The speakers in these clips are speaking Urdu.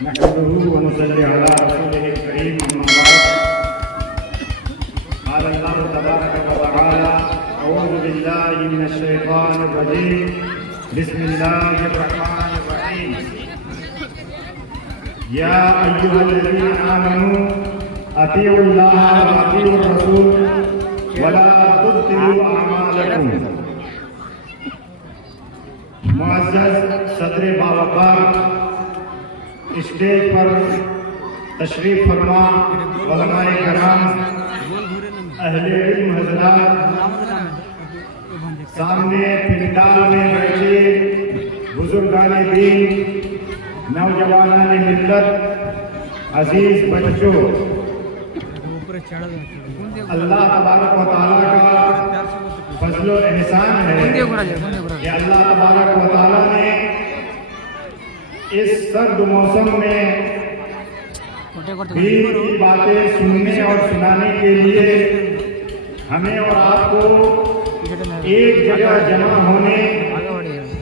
نحمده ونصلي على رسوله الكريم أما بعد. قال الله تبارك وتعالى: أعوذ بالله من الشيطان الرجيم. بسم الله الرحمن الرحيم. يا أيها الذين آمنوا أطيعوا الله وأطيعوا الرسول ولا تبطلوا أعمالكم. معزز صدر باوقار اسٹیج پر تشریف فرما علماء کرام، اہل علم حضرات، سامنے پنڈال میں بیٹھے بزرگان دین، نوجوانان ملت، عزیز بچوں، اللہ تبارک و تعالیٰ کا فضل و احسان ہے کہ اللہ تبارک و تعالیٰ نے اس سرد موسم میں دین کی باتیں سننے اور سنانے کے لیے ہمیں اور آپ کو ایک جگہ جمع ہونے،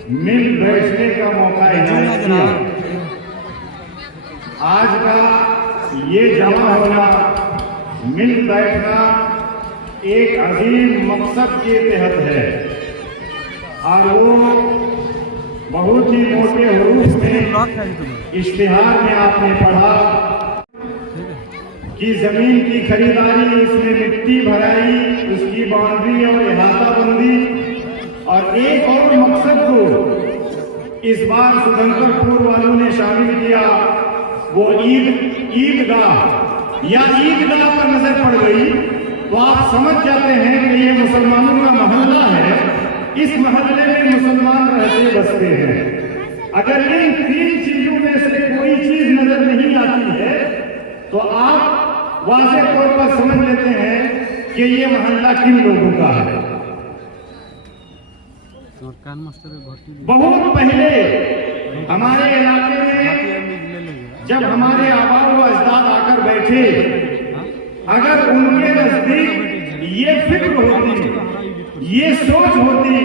مل بیٹھنے کا موقع عنایت کیا۔ آج کا یہ جمع ہونا، مل بیٹھنا ایک عظیم مقصد کے تحت ہے، اور وہ بہت ہی موٹے حروف میں اشتہار میں آپ نے پڑھا کہ زمین کی خریداری، اس میں مٹی بھرائی، اس کی باؤنڈری اور احاطہ بندی، اور ایک اور مقصد کو اس بار سدھنکر پور والوں نے شامل کیا، وہ عیدگاہ یا عیدگاہ پر نظر پڑ گئی تو آپ سمجھ جاتے ہیں کہ یہ مسلمانوں کا محلہ ہے، اس محلے میں مسلمان رہتے بستے ہیں۔ اگر ان تین چیزوں میں سے کوئی چیز نظر نہیں آتی ہے تو آپ واضح طور پر سمجھ لیتے ہیں کہ یہ محلہ کن لوگوں کا ہے۔ بہت پہلے ہمارے علاقے میں جب ہمارے آباء و اجداد آ کر بیٹھے، اگر ان کے نزدیک یہ فکر ہوتی، یہ سوچ ہوتی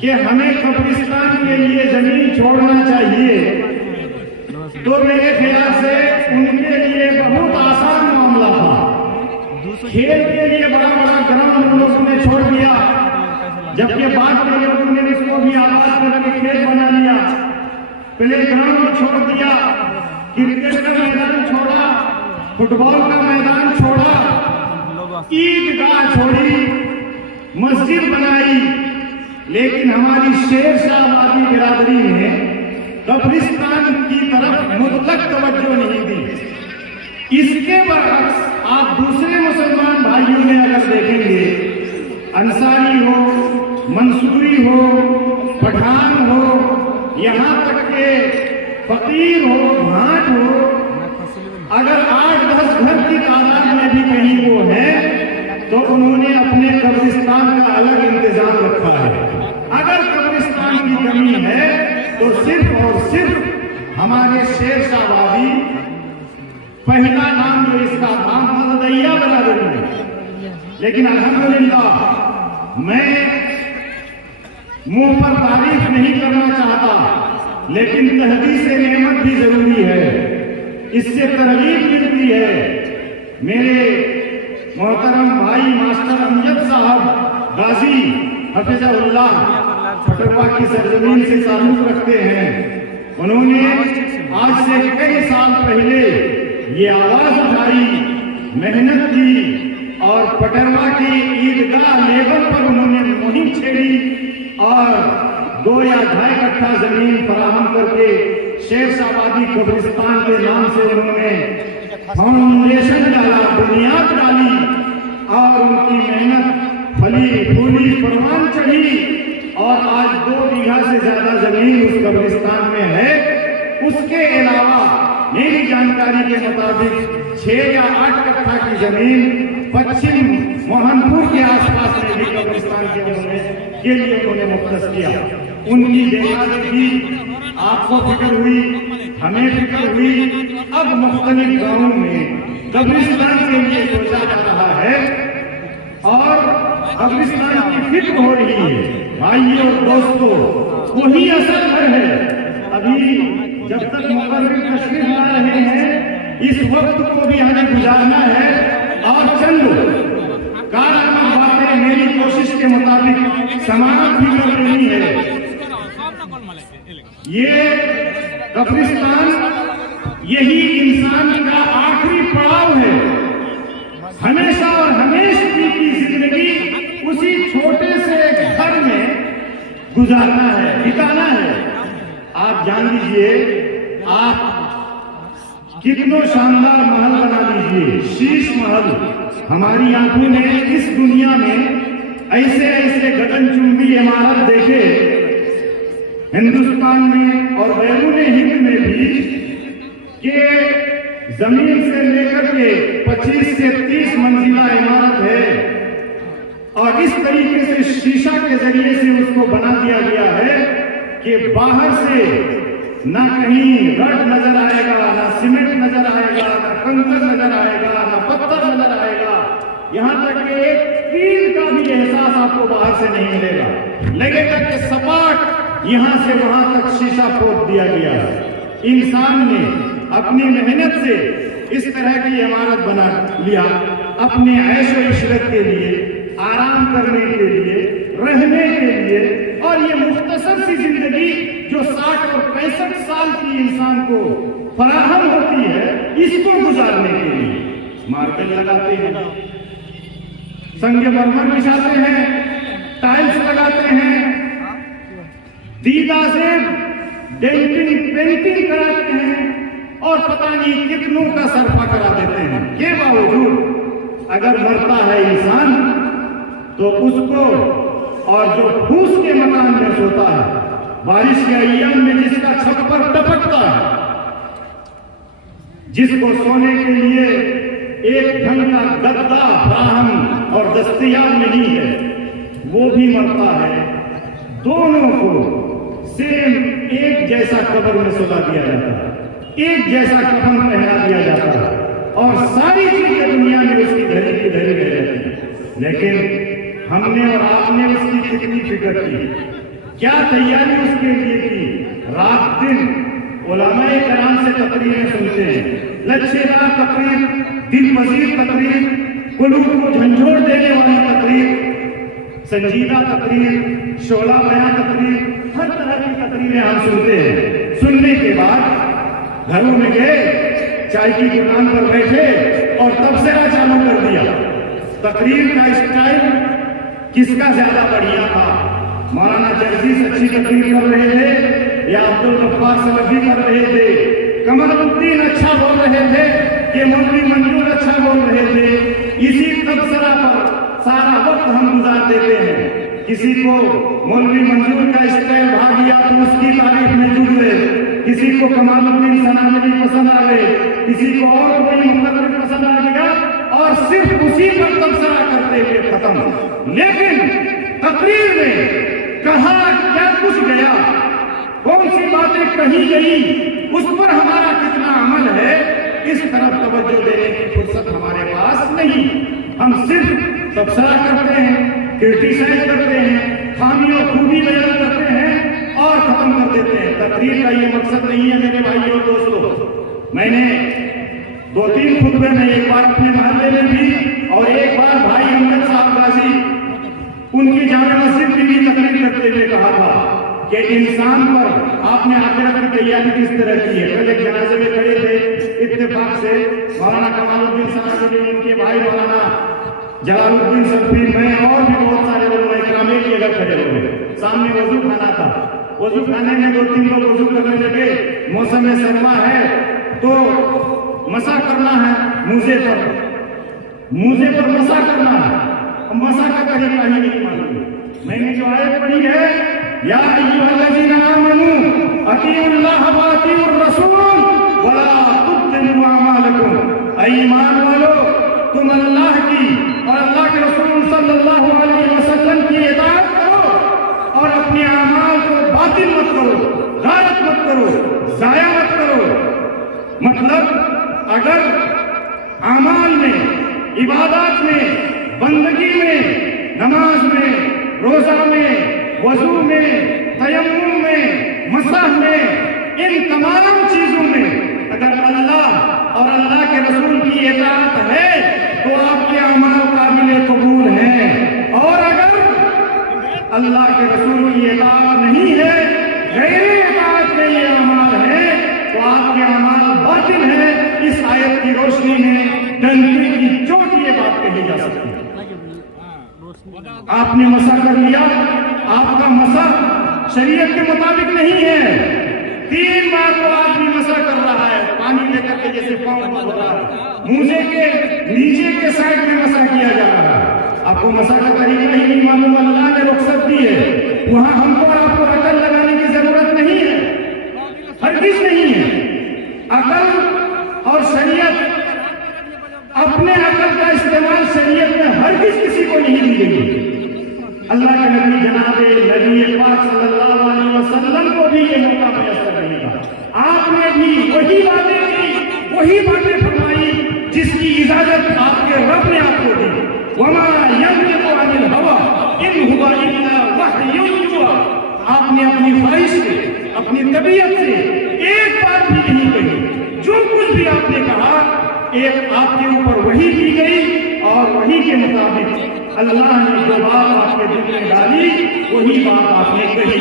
کہ ہمیں قبرستان کے لیے زمین چھوڑنا چاہیے، تو میرے خیال سے ان کے لیے بہت آسان معاملہ تھا۔ کھیل کے لیے بڑا بڑا گراؤنڈ لوگوں نے چھوڑ دیا، جبکہ بعد کے لوگوں نے اس کو بھی آباد کر کے کھیل بنا لیا، پلے گراؤنڈ چھوڑ دیا، کرکٹ کا میدان چھوڑا، فٹ بال کا میدان چھوڑا، عیدگاہ چھوڑی، مسجد بنائی، لیکن ہماری شیر شاہ آبادی برادری نے قبرستان کی طرف مطلق توجہ نہیں دی۔ اس کے برعکس آپ دوسرے مسلمان بھائیوں میں اگر دیکھیں گے، انصاری ہو، منصوری ہو، پٹھان ہو، یہاں تک کہ فقیر ہو، بھاٹ ہو، اگر 8-10 گھر کی تعداد میں بھی کہیں وہ ہے تو انہوں نے اپنے قبرستان کا الگ انتظام رکھا ہے۔ اگر قبرستان کی کمی ہے تو صرف اور صرف ہمارے شیر شاہ وادی، پہلا نام جو اس کا محمد دیا برادری ہے، لیکن الحمدللہ میں منہ پر تعریف نہیں کرنا چاہتا، لیکن تحدیث نعمت بھی ضروری ہے، اس سے ترغیب ملتی ہے۔ میرے محترم بھائی ماسٹر امجد صاحب غازی حفظہ اللہ پٹروا کی سرزمین سے تعلق رکھتے ہیں، انہوں نے آج سے کئی سال پہلے یہ آواز اٹھائی، محنت کی، اور پٹروا کی عیدگاہ لیول پر انہوں نے مہم چھیڑی اور 2 یا 2.5 کٹھا زمین فراہم کر کے شیر شاہ آبادی قبرستان کے نام سے انہوں نے فاؤنڈیشن ڈالا، بنیاد ڈالی، اور ان کی محنت پھلی پھولی پروان چڑھی، اور آج 2 بیگھہ سے زیادہ زمین اس قبرستان میں ہے۔ اس کے علاوہ میری جانکاری کے مطابق 6 یا 8 کٹھا کی زمین پچھم موہن پور کے آس پاس میں بھی قبرستان کے لیے انہوں نے مختص کیا۔ ان کی دیکھا دیکھی آپ کو فکر ہوئی، ہمیں فکر ہوئی، اب مختلف گاؤں میں قبرستان کے لیے سوچا جا رہا ہے اور قبرستان کی فکر ہو رہی ہے۔ بھائیو اور دوستو، وہی اصل گھر ہے۔ ابھی جب تک مقرر کا اس وقت کو بھی ہمیں گزارنا ہے اور چند کارآمد باتیں میری کوشش کے مطابق سماعت بھی کر رہی ہے. یہ قبرستان یہی انسان کا آخری پڑاؤ ہے. ہمیشہ اور ہمیشہ کی زندگی اسی چھوٹے سے گھر میں گزارنا ہے، بتانا ہے. آپ جان لیجئے، آپ کتنوں شاندار محل بنا لیجئے، شیش محل. ہماری آنکھوں نے اس دنیا میں ایسے ایسے گگن چمبی عمارت دیکھے، ہندوستان میں اور بیرون ہند میں بھی، کہ زمین سے لے کر کے 25 سے 30 منزلہ عمارت ہے اور اس طریقے سے شیشہ کے ذریعے سے اس کو بنا دیا گیا ہے کہ باہر سے نہ کہیں رڈ نظر آئے گا، نہ سیمنٹ نظر آئے گا، نہ کنکر نظر آئے گا، نہ پتھر نظر آئے گا. یہاں تک کہ ایک تین کا بھی احساس آپ کو باہر سے نہیں ملے گا. لگے گا کہ سپاٹ یہاں سے وہاں تک شیشہ پھوٹ دیا گیا ہے. انسان نے اپنی محنت سے اس طرح کی عمارت بنا لیا، اپنے عیش و عشرت کے لیے، آرام کرنے کے لیے، رہنے کے لیے. اور یہ مختصر سی زندگی جو 60 اور 65 سال کی انسان کو فراہم ہوتی ہے، اس کو گزارنے کے لیے ماربل لگاتے ہیں، سنگ مرمر بچھاتے ہیں، ٹائلز لگاتے ہیں، دیدہ سے ڈینٹنگ پینٹنگ کراتے ہیں اور پتہ نہیں کتنوں کا صرفہ کرا دیتے ہیں. کے باوجود اگر مرتا ہے انسان تو اس کو، اور جو پھوس کے مکان میں سوتا ہے، بارش کے ایام میں جس کا چھپر ٹپکتا ہے، جس کو سونے کے لیے ایک ڈھنگ کا گدا فراہم اور دستیاب نہیں ہے، وہ بھی مرتا ہے. دونوں کو سیم ایک جیسا قبر میں سلا دیا جاتا ہے، ایک جیسا کفن پہنا دیا جاتا ہے اور ساری چیزیں دنیا میں اس کی دھری کی دھری رہ جاتی ہیں. لیکن ہم نے اور آپ نے اس کی کتنی فکر کی، کیا تیاری اس کے لیے کی. رات دن علماء کرام سے تقریریں سنتے ہیں، لچھے دار تقریر، دل پذیر تقریر، قلوب کو جھنجھوڑ دینے والی تقریر، سنجیدہ تقریر، شعلہ بیاں تقریر، ہر طرح کی تقریریں ہم سنتے ہیں. سننے کے بعد گھروں میں گئے، چائے کی دکان پر بیٹھے اور تبصرہ چالو کر دیا. تقریر کا اسٹائل کس کا زیادہ بڑھیا تھا؟ مولانا جگدیش اچھی تقریر کر رہے تھے یا عبدالغفار سلفی کر رہے تھے؟ کمال الدین اچھا بول رہے تھے کہ مولوی منظور اچھا بول رہے تھے؟ اسی تبصرہ پر سارا وقت ہم گزار دیتے ہیں. کسی کو مولوی منظور کا اسٹائل بھا گیا تو اس کی تعریف میں جڑ گئے، کسی کو کمال الدین ثناءوی پسند آ گئے، کسی کو اور کوئی مقدر پسند آ گیا اور صرف اسی پر تبصرہ کرتے ہوئے ختم. لیکن تقریر میں کہا کیا کچھ گیا، کون سی باتیں کہی گئی، اس پر ہمارا کتنا عمل ہے، اس طرف توجہ دینے کی فرصت ہمارے پاس نہیں. ہم صرف تبصرہ کرتے ہیں، کرٹیسائز کرتے ہیں، خامی اور خوبی بیان کرتے ہیں اور ختم کر دیتے ہیں. تقریر کا یہ مقصد نہیں ہے میرے بھائی اور دوستوں. میں نے 2-3 خطبے میں، ایک بار اپنے محلے میں بھی اور ایک بار بھائی احمد صاحب غازی ان کی جامع مسجد میں بھی تقریر کرتے ہوئے کہا تھا کہ انسان پر آپ نے آخرت کی تیاری کس طرح کی ہے. کل ایک جنازے میں کھڑے تھے، اتفاق سے مولانا کمال الدین ثناءوی، ان کے بھائی مولانا جلال الدین سلفی، میں اور بھی بہت سارے علماء کرام ایک جگہ کھڑے ہوئے. سامنے وضو خانہ تھا، وضو خانے میں 2-3 لوگ وضو کرنے لگے. موسم سرما ہے تو مسا کرنا ہے موزے پر مسا کرنا ہے. مسا کا طریقہ ہی نہیں معلوم. میں نے جو آیت پڑھی ہے، یا ایھا الذین آمنوا اطیعوا اللہ واطیعوا الرسول ولا تبطلوا اعمالکم. اے ایمان والو، تم اللہ کی اور اللہ کے رسول صلی اللہ علیہ وسلم کی اطاعت کرو اور اپنے اعمال کو باطل مت کرو، غلط مت کرو، ضائع مت کرو. مطلب اگر اعمال میں، عبادات میں، بندگی میں، نماز میں، روزہ میں، وضو میں، تیمم میں، مسح میں، ان تمام چیزوں میں اگر اللہ اور اللہ اللہ کے رسول کی اطاعت نہیں ہے، غیر اطاعت میں یہ اعمال ہے تو آپ کے اعمال باطل ہیں۔ اس آیت کی روشنی میں ڈنڈی کی چوٹ یہ بات کہی جا سکتی ہے۔ آپ نے مسح کر لیا، آپ کا مسح شریعت کے مطابق نہیں ہے۔ 3 بار تو آدمی مسح کر رہا ہے، پانی لے کر کے جیسے پاؤں کو دھو رہا ہے، موزے کے نیچے کے سائڈ میں مسح کیا جا رہا ہے۔ آپ کو مسح کا طریقہ ہی نہیں معلوم، اللہ نے رخصت دی ہے، وہاں ہم کو اور آپ کو عقل لگانے کی ضرورت نہیں ہے، ہرگز نہیں ہے۔ عقل اور شریعت، اپنے عقل کا استعمال شریعت میں ہرگز کسی کو نہیں دی گئی۔ اللہ کے نبی جناب نبی پاک صلی اللہ علیہ وسلم کو بھی یہ موقع میسر نہیں تھا۔ آپ نے بھی وہی باتیں کی، وہی باتیں فرمائی جس کی اجازت آپ کے رب نے آپ کو دی۔ وما ينطق عن الهوى ان هو الا وحي يوحى۔ آپ نے اپنی خواہش سے، اپنی طبیعت سے ایک بات بھی نہیں کہی، جو کچھ بھی آپ نے کہا ایک آپ کے اوپر وحی کی گئی، اور وحی کے مطابق اللہ نے جو بات آپ کے دل میں ڈالی وہی بات آپ نے کہی۔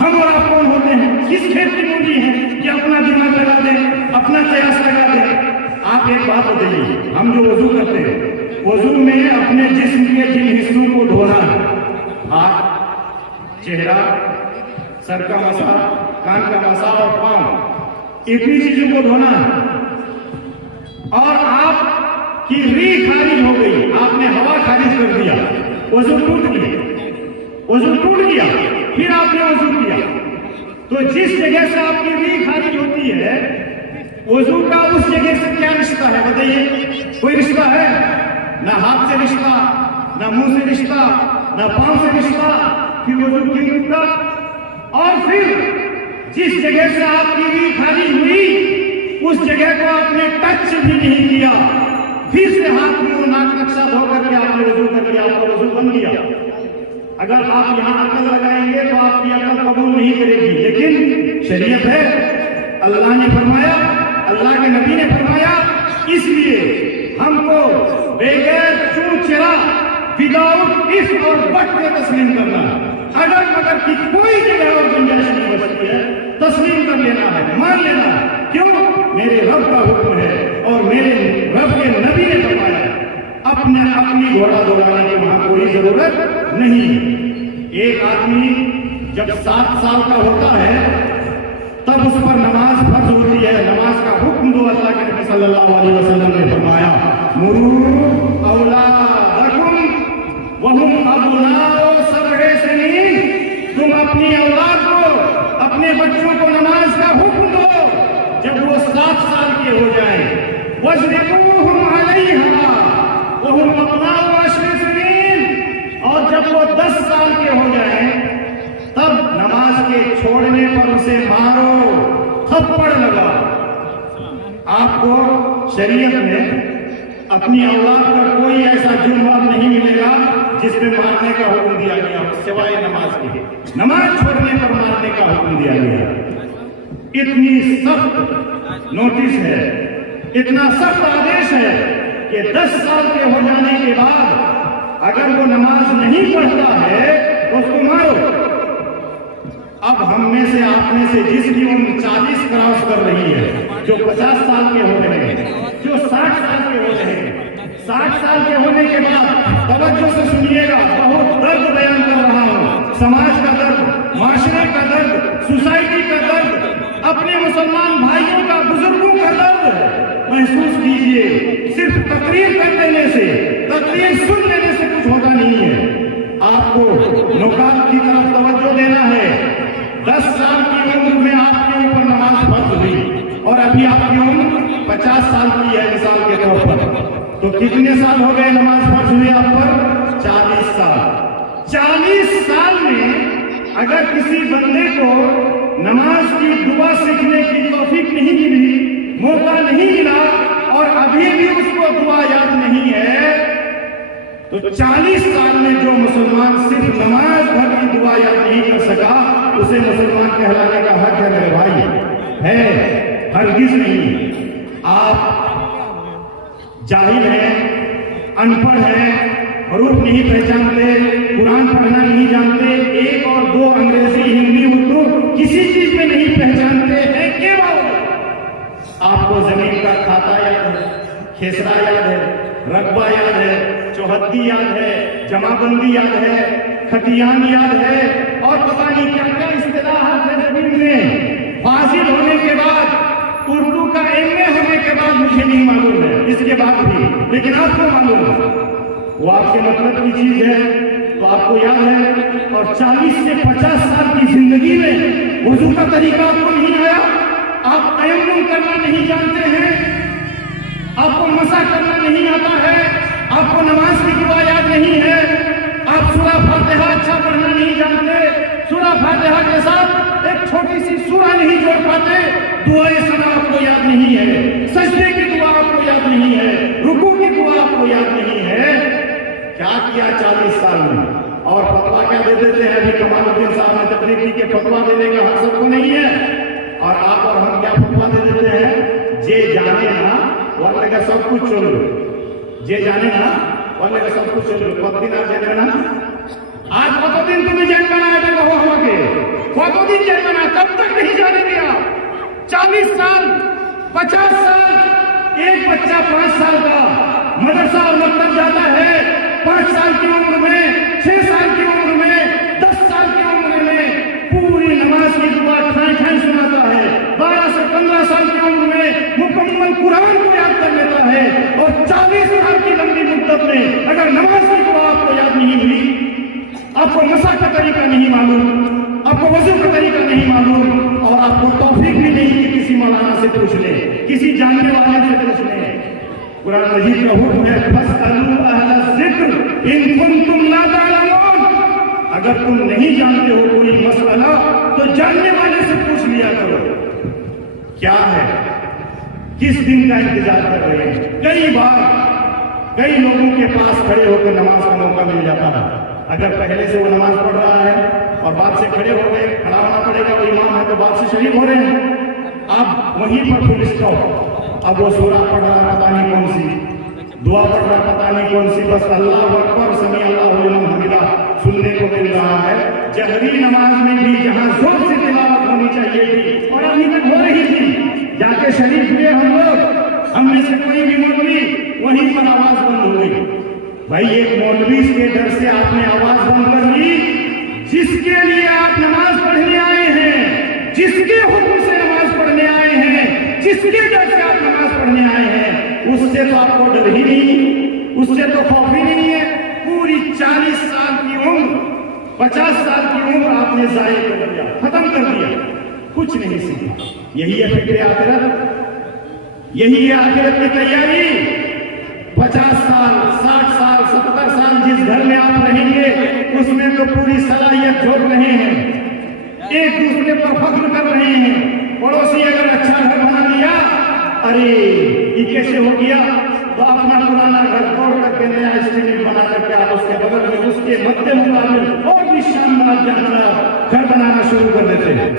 ہم اور آپ کون ہوتے ہیں؟ کس کھیت کی مولی ہیں کہ اپنا دماغ لگا دیں، اپنا قیاس لگا دیں؟ آپ ایک بات بتائیے، ہم جو وضو کرتے ہیں، وضو میں اپنے جسم کے جن حصوں کو دھونا ہے، ہاتھ، چہرہ، سر کا مسح، کان کا مسح اور پاؤں، اتنی چیزوں کو دھونا ہے، اور آپ کی ریح خارج ہو گئی، آپ نے ہوا خارج کر دیا، وضو ٹوٹ گیا، وضو ٹوٹ گیا، پھر آپ نے وضو کیا، تو جس جگہ سے آپ کی ریح خارج ہوتی ہے وضو کا اس جگہ سے کیا رشتہ ہے بتائیے؟ کوئی رشتہ ہے؟ نہ ہاتھ سے رشتہ، نہ منہ سے رشتہ، نہ پاؤں سے رشتہ، پھر وضو کیوں ٹوٹا؟ اور پھر جس جگہ سے آپ کی ریح خارج ہوئی اس جگہ کو آپ نے ٹچ بھی نہیں کیا، پھر سے ہاتھ منہ ناک نقشہ دھو کر کے آپ نے وضو کر لیا، آپ کا وضو بن گیا۔ اگر آپ یہاں عقل لگائیں گے تو آپ کی عقل قبول نہیں کرے گی، لیکن شریعت ہے، اللہ نے فرمایا، اللہ کے نبی نے فرمایا، اس لیے ہم کو بغیر چون چرا، وداؤٹ اف اور بٹ کے تسلیم کرنا ہے۔ اگر مگر کی کوئی جگہ اور گنجائش نہیں بچتی ہے تسلیم کر لینا ہے، مان لینا ہے۔ کیوں؟ میرے رب کا حکم ہے اور میرے رب کے نبی نے فرمایا، اپنی گھوڑا دوڑانے کی وہاں کوئی ضرورت نہیں۔ ایک آدمی جب 7 سال کا ہوتا ہے تب اس پر نماز فرض ہوتی ہے، نماز کا حکم دو۔ اللہ کے نبی صلی اللہ علیہ وسلم نے فرمایا، مروا اولادکم وہم ابناء 7 سنین، تم اپنی اولاد کو، اپنے بچوں کو نماز کا حکم دو جب وہ 7 سال کے ہو جائیں، واضربوہم علیہا وہم ابناء 10 سنین، اور جب وہ 10 سال کے ہو جائیں تب نماز کے چھوڑنے پر اسے مارو، تھپڑ لگا۔ آپ کو شریعت میں اپنی اولاد کا کوئی ایسا جرم نہیں ملے گا جس میں مارنے کا حکم دیا گیا سوائے نماز کے، نماز چھوڑنے پر مارنے کا حکم دیا گیا۔ اتنی سخت نوٹس ہے، اتنا سخت آدیش ہے کہ 10 سال کے ہو جانے کے بعد اگر وہ نماز نہیں پڑھتا ہے اس کو مارو۔ اب ہم میں سے، آپ میں سے جس کی عمر 40 کراس کر رہی ہے، جو 50 سال کے ہو رہے ہیں، جو 60 سال کے ہو رہے ہیں، 60 سال کے ہونے کے بعد توجہ سے سنیے گا، بہت درد بیان کر رہا ہوں، سماج کا درد، معاشرے کا درد، سوسائٹی کا درد، اپنے مسلمان بھائیوں کا، بزرگوں کا درد محسوس کیجئے۔ صرف تقریر کر دینے سے، تقریر سن لینے سے کچھ ہوتا نہیں ہے، آپ کو نکات کی طرف توجہ دینا ہے۔ 10 سال کی عمر میں آپ کے اوپر نماز فرض ہوئی اور ابھی آپ کی عمر 50 سال کی ہے مثال کے طور پر، تو کتنے سال ہو گئے نماز فرض ہوئی آپ پر؟ 40 سال۔ 40 سال میں اگر کسی بندے کو نماز کی دعا سیکھنے کی توفیق نہیں ملی، موقع نہیں ملا، اور ابھی بھی اس کو دعا یاد نہیں ہے، تو 40 سال میں جو مسلمان صرف نماز بھر کی دعا یاد نہیں کر سکا اسے مسلمان کہلانے کا حق ہے میرے بھائی، ہے، ہرگز نہیں۔ آپ جاہل ہیں، ان پڑھ ہیں، حروف نہیں پہچانتے، قرآن پڑھنا نہیں جانتے، ایک اور دو انگریزی ہندی اردو کسی چیز میں نہیں پہچانتے ہیں، کیوں؟ آپ کو زمین کا کھاتا یاد ہے، کھیسرا یاد ہے، رقبہ یاد ہے، چوہدی یاد ہے، جمع بندی یاد ہے، کھتیان یاد ہے، اور پتہ نہیں کیا کیا اصطلاحات ہے زمین میں. فاضل ہونے کے بعد، اردو کا ایم اے ہونے کے بعد مجھے نہیں معلوم ہے اس کے بعد بھی، لیکن آپ کو معلوم ہے، وہ آپ کے مطلب کی چیز ہے تو آپ کو یاد ہے. اور 40 سے 50 سال کی زندگی میں وضو کا طریقہ آپ کو نہیں آیا، آپ تیمم کرنا نہیں جانتے ہیں، آپ کو مسح کرنا نہیں آتا ہے، آپ کو نماز کی دعا یاد نہیں ہے، آپ سورہ فاتحہ اچھا پڑھنا نہیں جانتے، سورہ فاتحہ کے ساتھ ایک چھوٹی سی سورہ نہیں جوڑ پاتے، دعائے ثنا آپ کو یاد نہیں ہے، سجدے کی دعا آپ کو یاد نہیں ہے، رکوع کی دعا آپ کو یاد نہیں ہے. کیا کیا 40 سال میں؟ اور فتوا کیا دے دیتے ہیں؟ ابھی کمال الدین صاحب نے تقریر کی کہ فتوا دینے کا حق سب کو نہیں ہے، اور آپ اور ہم کیا فتوا دے دیتے ہیں؟ جے جانے نا ورنہ کا سب کچھ چھوڑ دو، جے جانے نا ورنہ کا سب کچھ چھوڑ دو. کب دن آپ جانے نا؟ آج کتو دن تمہیں جیل بنا ہے تو ہوا کے کتو دن جیل بنا، کب تک نہیں جانے دیا؟ 40 سال 50 سال. ایک بچہ 5 سال کا مدرسہ اور مکتب جاتا ہے، 5 سال کی عمر میں، 6 سال کی عمر میں، 10 سال کی عمر میں پوری نماز کی دعا ٹھائیں ٹھائیں سناتا ہے، 12 سے 15 سال کی عمر میں مکمل قرآن کو یاد کر لیتا ہے، اور 40 سال کی لمبی مدت میں اگر نماز کی دعا آپ کو یاد نہیں ہوئی، آپ کو مسح کا طریقہ نہیں معلوم، آپ کو وضو کا طریقہ نہیں معلوم، اور آپ کو توفیق بھی نہیں کہ کسی مولانا سے پوچھ لیں، کسی جاننے والے سے پوچھ لیں. قرآن مجید کا حکم ہے فَاسْأَلُوا أَهْلَ الذِّكْرِ إِن كُنتُمْ لَا تَعْلَمُونَ. اگر تم نہیں جانتے ہو کوئی مسئلہ تو جاننے والے سے پوچھ لیا کرو. کیا ہے؟ کس دن کا انتظار کر رہے ہیں؟ کئی بار کئی لوگوں کے پاس کھڑے ہو کے نماز کا موقع مل جاتا ہے، اگر پہلے سے وہ نماز پڑھ رہا ہے اور بعد سے کھڑے ہو گئے، کھڑا ہونا پڑے گا، وہ امام ہے تو بعد سے شریک ہو رہے ہیں، اب وہیں پر پولیس کا اب وہ سورہ پڑھ رہا پتہ نہیں کون سی، دعا پڑھ رہا پتہ نہیں کون سی، بس اللہ اکبر سمیع اللہ لمن حمدہ سننے کو مل رہا ہے. جہری نماز میں بھی جہاں زور سے تلاوت ہونی چاہیے تھی اور ابھی تک ہو رہی تھی، جا کے شریف ہوئے ہم لوگ، ہم میں سے کوئی بھی مولوی، وہیں پر آواز بند ہو گئی. بھائی ایک مولوی کے ڈر سے آپ نے آواز بند کر لی، جس کے لیے آپ نماز پڑھنے آئے ہیں، جس کے حکم سے نماز پڑھنے آئے ہیں، جس کے ڈر سے آپ نماز پڑھنے آئے ہیں، اس سے تو آپ کو ڈر ہی نہیں، اس سے تو خوف ہی نہیں ہے. پوری 40 سال کی عمر، 50 سال کی عمر آپ نے ضائع کر دیا، ختم کر دیا، کچھ نہیں سیکھا. یہی ہے فکر آخرت، یہی ہے آخرت کی تیاری. 50 سال 60 سال 70 سال جس گھر میں آپ رہیں گے اس میں تو پوری صلاحیت جھوک رہے ہیں، ایک دوسرے پر فخر کر رہے ہیں. پڑوسی اگر اچھا گھر بنا لیا، ارے یہ کیسے ہو گیا، تو اپنا پرانا گھر توڑ کر کے نیا اسٹیل بنا کر کے آپ اس کے بغل میں اس کے مد مقابل اور بھی شاندار جہاں گھر بنانا شروع کر دیتے ہیں.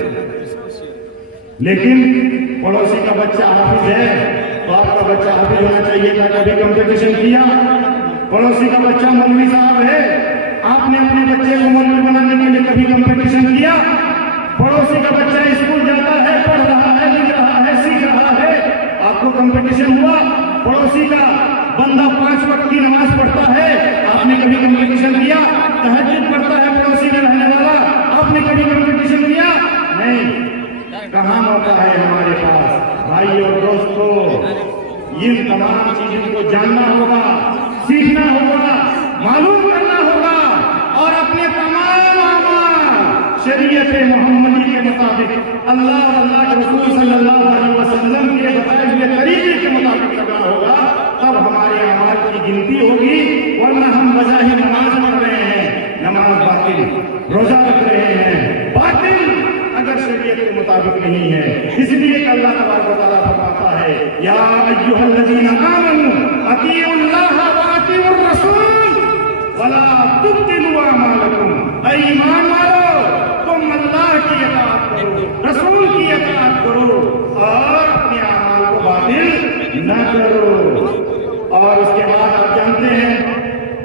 لیکن پڑوسی کا بچہ حافظ ہے تو آپ کا بچہ حافظ ہونا چاہیے تھا. کبھی کمپٹیشن کیا؟ پڑوسی کا بچہ مولوی صاحب ہے، آپ نے اپنے بچے کو مولوی بنانے کے لیے کبھی کمپٹیشن کیا؟ پڑوسی کا بچہ اسکول جاتا ہے، پڑھ رہا ہے، لکھ رہا ہے، سیکھ رہا ہے، آپ کو کمپٹیشن ہوا؟ پڑوسی کا بندہ 5 وقت کی نماز پڑھتا ہے، آپ نے کبھی کمپٹیشن کیا؟ تہجد پڑھتا ہے پڑوسی میں رہنے والا، آپ نے کبھی کمپٹیشن کیا؟ نہیں. کہاں موقع ہے ہمارے پاس؟ بھائی اور دوستو، ان تمام چیزوں کو جاننا ہوگا، سیکھنا ہوگا، معلوم کرنا ہوگا، اور اپنے تمام اعمال شریعت محمدی کے مطابق، اللہ اور اللہ کے رسول صلی اللہ علیہ وسلم کے بتائے ہوئے طریقے کے مطابق کرنا ہوگا. تب ہمارے اعمال کی گنتی ہوگی. ورنہ ہم بظاہر نماز پڑھ رہے ہیں، نماز باطل، روزہ رکھ رہے ہیں، باطل، اگر شریعت کے مطابق نہیں ہے. اس لیے کہ اللہ تبارک و تعالیٰ فرماتا ہے یا ایھا الذین آمنوا اطیعوا اللہ واطیعوا الرسول ولا تبطلوا اعمالکم. اے ایمان والو، تم اللہ کی اطاعت کرو، رسول کی اطاعت کرو، اور اپنے اعمال کو باطل نہ کرو. اور اس کے بعد آپ جانتے ہیں